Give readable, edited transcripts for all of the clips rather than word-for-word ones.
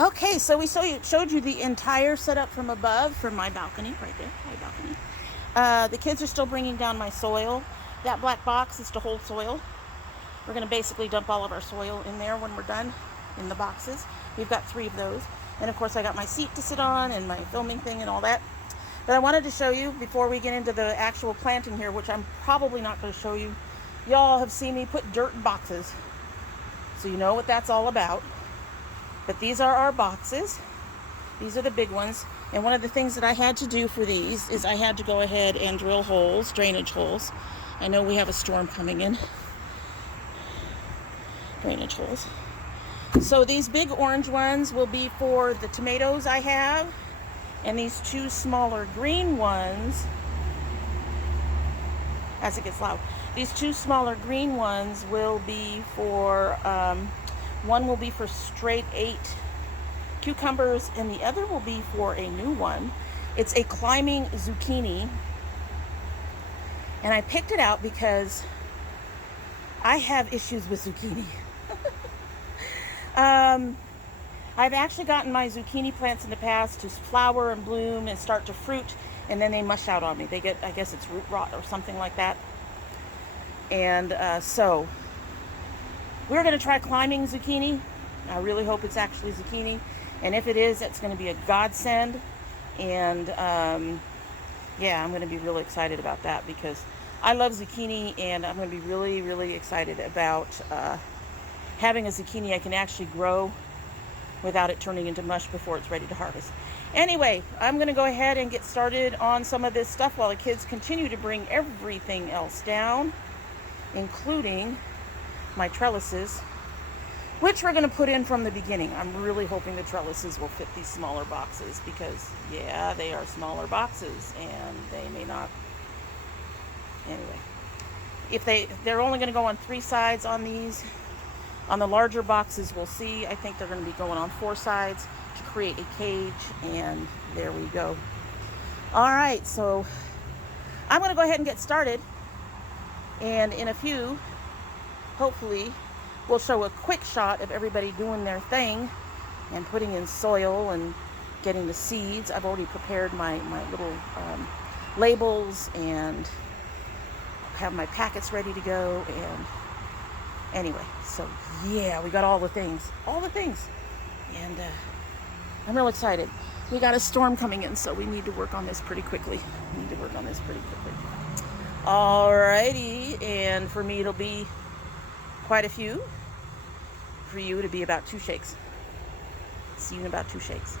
Okay, so we showed you the entire setup from above, from my balcony, right there, my balcony. The kids are still bringing down my soil. That black box is to hold soil. We're going to basically dump all of our soil in there when we're done, in the boxes. We've got 3 of those. And of course I got my seat to sit on and my filming thing and all that. But I wanted to show you, before we get into the actual planting here, which I'm probably not going to show you, y'all have seen me put dirt in boxes. So you know what that's all about. But these are our boxes. These are the big ones. And one of the things that I had to do for these is I had to go ahead and drill holes, drainage holes. I know we have a storm coming in. Drainage holes. So these big orange ones will be for the tomatoes I have. And these 2 smaller green ones, as it gets loud, these 2 smaller green ones will be for, one will be for straight 8 cucumbers, and the other will be for a new one. It's a climbing zucchini, and I picked it out because I have issues with zucchini. I've actually gotten my zucchini plants in the past to flower and bloom and start to fruit, and then they mush out on me. They get, I guess it's root rot or something like that. And so we're going to try climbing zucchini. I really hope it's actually zucchini. And if it is, it's going to be a godsend. And yeah, I'm going to be really excited about that because I love zucchini, and I'm going to be really, really excited about having a zucchini I can actually grow without it turning into mush before it's ready to harvest. Anyway, I'm going to go ahead and get started on some of this stuff while the kids continue to bring everything else down, including my trellises, which we're going to put in from the beginning. I'm really hoping the trellises will fit these smaller boxes because, yeah, they are smaller boxes and they may not. Anyway, if they're only going to go on 3 sides on these. On the larger boxes, we'll see. I think they're going to be going on 4 sides to create a cage, and there we go. All right, so I'm going to go ahead and get started, and in a few, hopefully, we'll show a quick shot of everybody doing their thing and putting in soil and getting the seeds. I've already prepared my little labels and have my packets ready to go, and anyway, so yeah, we got all the things, and I'm real excited. We got a storm coming in, so we need to work on this pretty quickly. Alrighty, and for me it'll be quite a few. For you it'll be about 2 shakes. See you in about 2 shakes.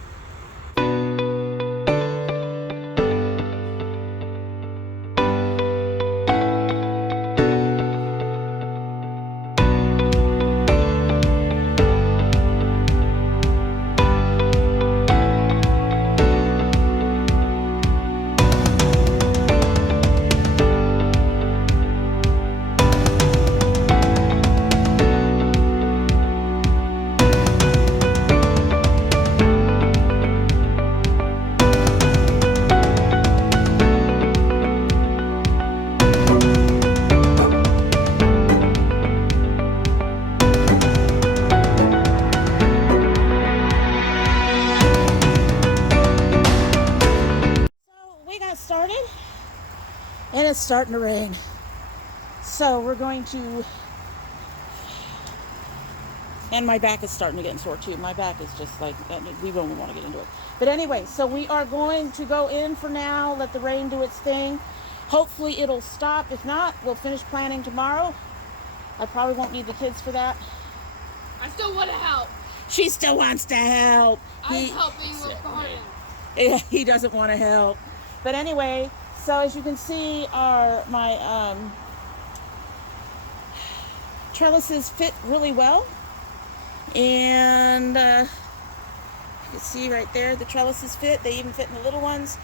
Started, and it's starting to rain, so we're going to, and my back is starting to get sore too. My back is just like, we don't want to get into it, but anyway, so we are going to go in for now, let the rain do its thing. Hopefully it'll stop. If not, we'll finish planting tomorrow. I probably won't need the kids for that. I still want to help. She still wants to help. I'm helping with garden. He doesn't want to help. But anyway, so as you can see, my trellises fit really well. And you can see right there, the trellises fit. They even fit in the little ones.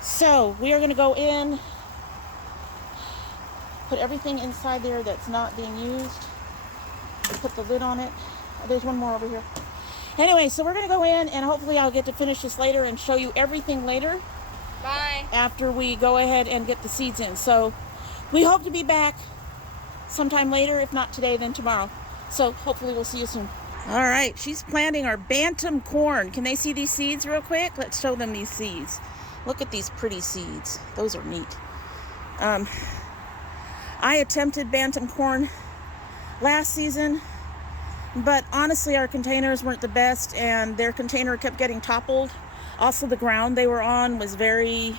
So we are going to go in, put everything inside there that's not being used. Put the lid on it. Oh, there's one more over here. Anyway, so we're going to go in, and hopefully I'll get to finish this later and show you everything later. Bye. After we go ahead and get the seeds in. So we hope to be back sometime later. If not today, then tomorrow. So hopefully we'll see you soon. All right, she's planting our bantam corn. Can they see these seeds real quick? Let's show them these seeds. Look at these pretty seeds. Those are neat. I attempted bantam corn last season, but honestly our containers weren't the best and their container kept getting toppled. Also the ground they were on was very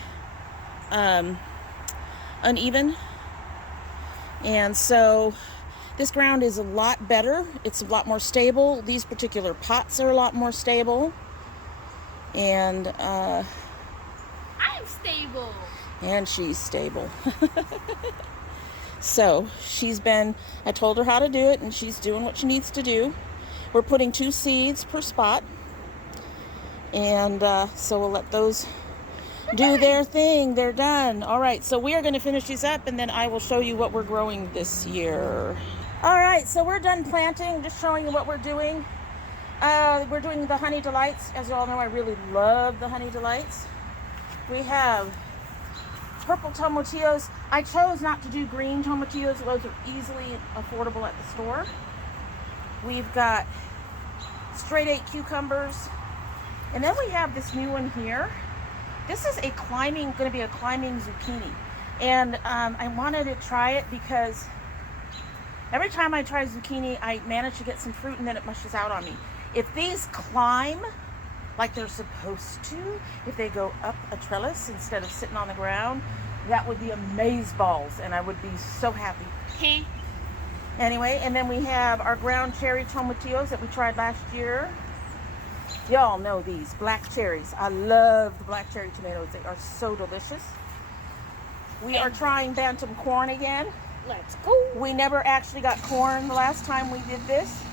uneven, and so this ground is a lot better. It's a lot more stable. These particular pots are a lot more stable, and I'm stable. and she's stable. So I told her how to do it, and she's doing what she needs to do. We're putting 2 seeds per spot, and so we'll let those do their thing. They're done. All right, so we are going to finish these up, and then I will show you what we're growing this year. All right, so we're done planting. Just showing you what we're doing. We're doing the Honey Delights. As you all know, I really love the Honey Delights. We have purple tomatillos. I chose not to do green tomatillos. Those are easily affordable at the store. We've got straight 8 cucumbers. And then we have this new one here. This is going to be a climbing zucchini. And I wanted to try it because every time I try zucchini, I manage to get some fruit and then it mushes out on me. If these climb like they're supposed to, if they go up a trellis instead of sitting on the ground, that would be amazeballs, and I would be so happy. Okay. Anyway, and then we have our ground cherry tomatillos that we tried last year. Y'all know these black cherries. I love the black cherry tomatoes. They are so delicious. We are trying bantam corn again. Let's go. We never actually got corn the last time we did this.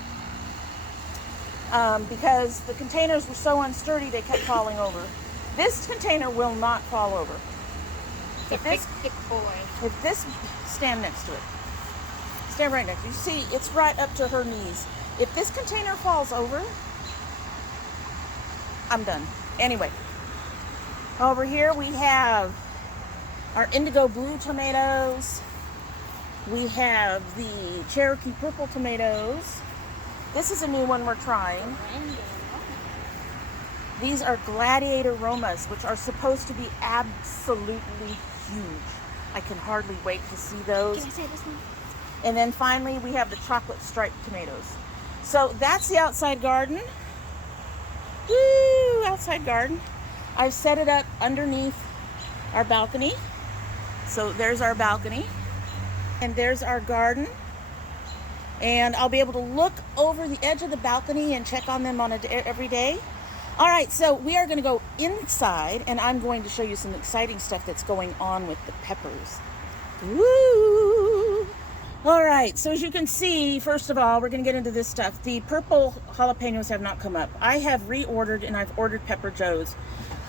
Because the containers were so unsturdy, they kept falling over. This container will not fall over. If this, stand next to it. Stand right next to it. You see, it's right up to her knees. If this container falls over, I'm done. Anyway, over here we have our indigo blue tomatoes. We have the Cherokee purple tomatoes. This is a new one we're trying. These are Gladiator Romas, which are supposed to be absolutely huge. I can hardly wait to see those. Can I say this one? And then finally, we have the chocolate striped tomatoes. So that's the outside garden. Woo, outside garden. I've set it up underneath our balcony. So there's our balcony. And there's our garden. And I'll be able to look over the edge of the balcony and check on them every day. All right, so we are going to go inside, and I'm going to show you some exciting stuff that's going on with the peppers. Woo! All right, so as you can see, first of all, we're going to get into this stuff. The purple jalapenos have not come up. I have reordered, and I've ordered Pepper Joe's.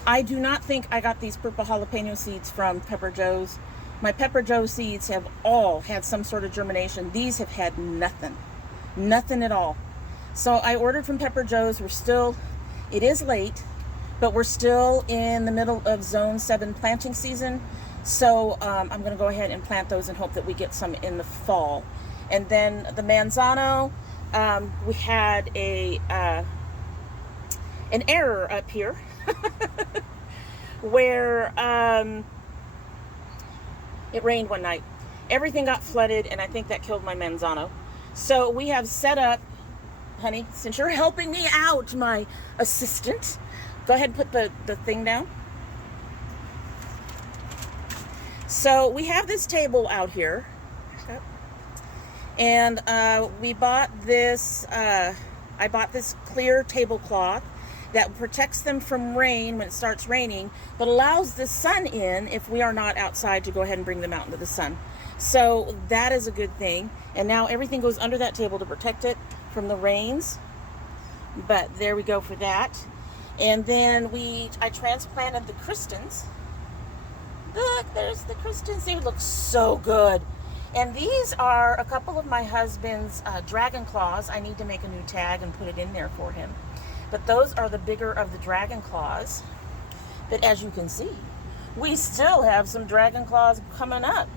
I do not think I got these purple jalapeno seeds from Pepper Joe's. My Pepper Joe seeds have all had some sort of germination. These have had nothing. Nothing at all. So I ordered from Pepper Joe's. It is late, but we're still in the middle of Zone 7 planting season. So I'm going to go ahead and plant those and hope that we get some in the fall. And then the manzano, we had an error up here where it rained one night. Everything got flooded, and I think that killed my manzano. So we have set up, honey, since you're helping me out, my assistant, go ahead and put the thing down. So we have this table out here, and we bought this, I bought this clear tablecloth that protects them from rain when it starts raining, but allows the sun in if we are not outside to go ahead and bring them out into the sun. So that is a good thing. And now everything goes under that table to protect it from the rains. But there we go for that. And then I transplanted the Kristens. Look, there's the Kristens. They look so good. And these are a couple of my husband's dragon claws. I need to make a new tag and put it in there for him. But those are the bigger of the dragon claws. But as you can see, we still have some dragon claws coming up.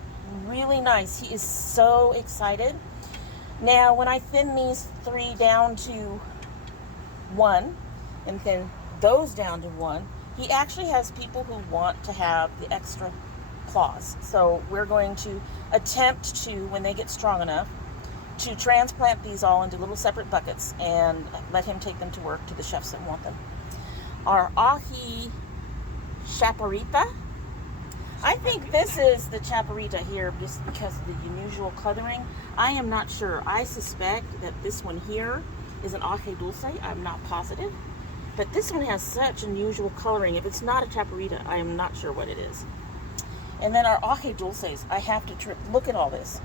Really nice. He is so excited. Now, when I thin these 3 down to 1 and thin those down to 1. He actually has people who want to have the extra claws. So we're going to attempt to, when they get strong enough, to transplant these all into little separate buckets and let him take them to work to the chefs that want them. Our ahi chaparrita. I think this is the chaparrita here just because of the unusual coloring. I am not sure. I suspect that this one here is an ahi dulce. I'm not positive. But this one has such unusual coloring. If it's not a chaparrita, I am not sure what it is. And then our ahi dulces, I have to trip. Look at all this.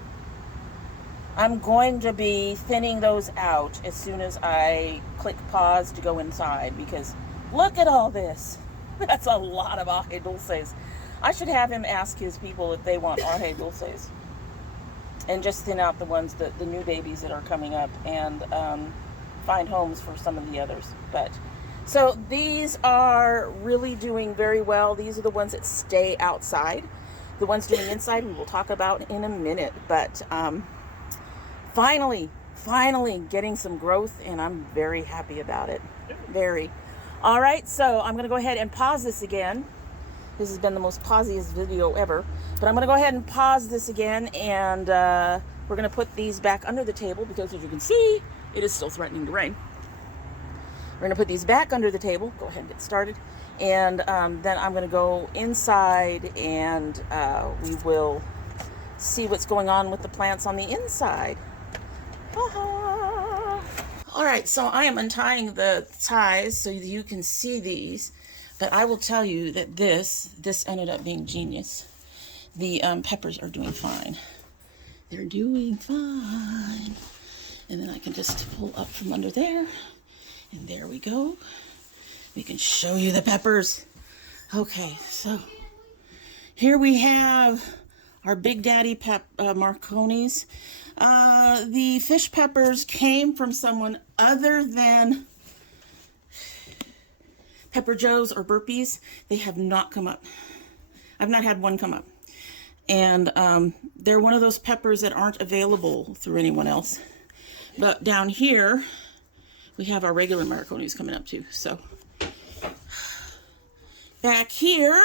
I'm going to be thinning those out as soon as I click pause to go inside, because look at all this. That's a lot of ahi dulces. I should have him ask his people if they want ahi dulces and just thin out the ones, the new babies that are coming up, and find homes for some of the others. But so these are really doing very well. These are the ones that stay outside. The ones doing inside we will talk about in a minute. But finally getting some growth, and I'm very happy about it. Very. All right, so I'm going to go ahead and pause this again. This has been the most pausiest video ever, but I'm going to go ahead and pause this again, and we're going to put these back under the table because, as you can see, it is still threatening to rain. We're going to put these back under the table. Go ahead and get started, and then I'm going to go inside, and we will see what's going on with the plants on the inside. All right, so I am untying the ties so you can see these. But I will tell you that this ended up being genius. The peppers are doing fine. They're doing fine. And then I can just pull up from under there. And there we go. We can show you the peppers. Okay, so here we have our Big Daddy Marconis. The fish peppers came from someone other than Pepper Joe's or Burpees. They have not come up. I've not had one come up. And they're one of those peppers that aren't available through anyone else. But down here, we have our regular Marconis coming up too. So back here,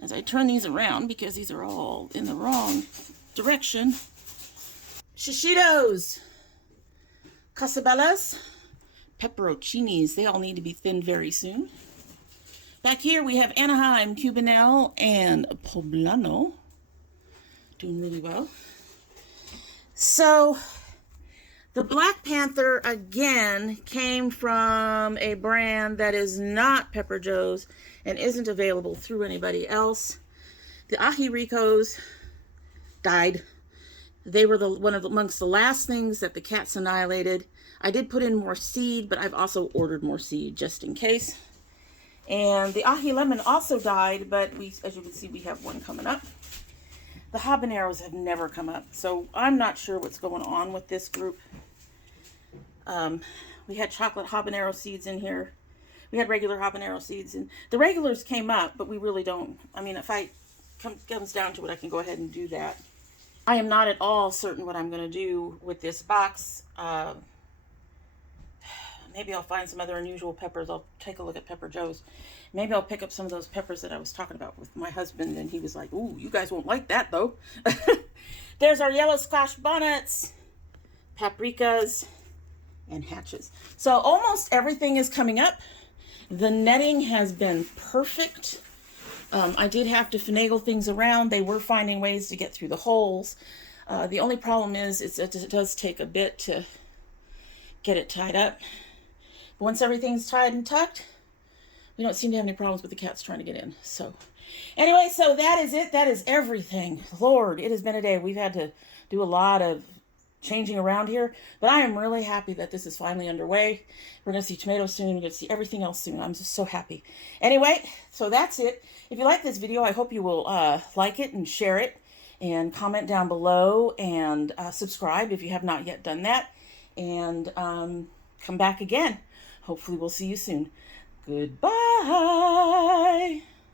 as I turn these around because these are all in the wrong direction, shishitos, casabellas, pepperoncinis. They all need to be thinned very soon. Back here we have Anaheim, Cubanelle, and Poblano. Doing really well. So the Black Panther again came from a brand that is not Pepper Joe's and isn't available through anybody else. The Ahi Ricos died. They were amongst the last things that the cats annihilated. I did put in more seed, but I've also ordered more seed just in case. And the Ahi Lemon also died, but as you can see, we have one coming up. The habaneros have never come up, so I'm not sure what's going on with this group. We had chocolate habanero seeds in here. We had regular habanero seeds, and the regulars came up, but we really don't. I mean, if comes down to it, I can go ahead and do that. I am not at all certain what I'm going to do with this box. Maybe I'll find some other unusual peppers. I'll take a look at Pepper Joe's. Maybe I'll pick up some of those peppers that I was talking about with my husband, and he was like, ooh, you guys won't like that, though. There's our yellow squash bonnets, paprikas, and hatches. So almost everything is coming up. The netting has been perfect. I did have to finagle things around. They were finding ways to get through the holes. The only problem is it does take a bit to get it tied up. But once everything's tied and tucked, we don't seem to have any problems with the cats trying to get in. So anyway, so that is it. That is everything. Lord, it has been a day. We've had to do a lot of changing around here, but I am really happy that this is finally underway. We're going to see tomatoes soon. We're going to see everything else soon. I'm just so happy. Anyway, so that's it. If you like this video, I hope you will like it and share it and comment down below and subscribe if you have not yet done that. And come back again. Hopefully we'll see you soon. Goodbye.